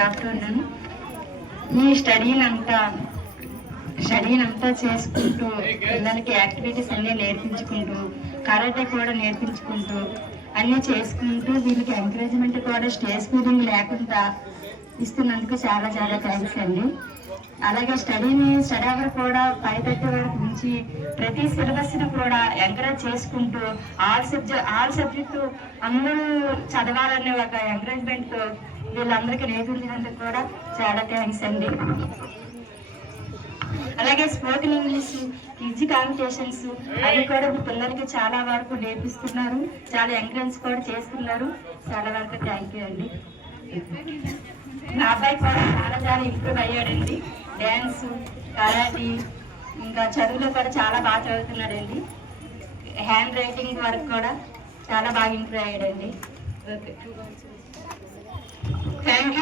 Good afternoon. ఈ స్టడీని అంతా చేసుకుంటూ పిల్లలకి యాక్టివిటీస్ అన్నీ నేర్పించుకుంటూ కరాటే కూడా నేర్పించుకుంటూ అన్నీ చేసుకుంటూ వీళ్ళకి ఎంకరేజ్మెంట్ కూడా స్టేజ్ ఫీలింగ్ లేకుండా ఇస్తున్నందుకు చాలా చాలా థ్యాంక్స్ అండి. అలాగే స్టడీ అవర్ కూడా 5:30 వరకు నుంచి ప్రతి సిలబస్ని కూడా ఎంకరేజ్ చేసుకుంటూ ఆల్ సబ్జెక్టు అందరూ చదవాలనే ఒక ఎంకరేజ్మెంట్ వీళ్ళందరికీ నేర్పించినందుకు కూడా చాలా థ్యాంక్స్ అండి. అలాగే స్పోకెన్ ఇంగ్లీష్ క్విజ్ కాంపిటీషన్స్ అవి కూడా పిల్లలకి చాలా వరకు నేర్పిస్తున్నారు, చాలా ఎంకరేజ్ కూడా చేస్తున్నారు. చాలా వరకు థ్యాంక్ యూ అండి. నా అబ్బాయి కూడా చాలా ఇంప్రూవ్ అయ్యాడండి. డ్యాన్స్, కరాటీ, ఇంకా చదువులో కూడా చాలా బాగా చదువుతున్నాడండి. హ్యాండ్ రైటింగ్ వరకు కూడా చాలా బాగా ఇంప్రూవ్ అయ్యాడండి. Okay, thank you.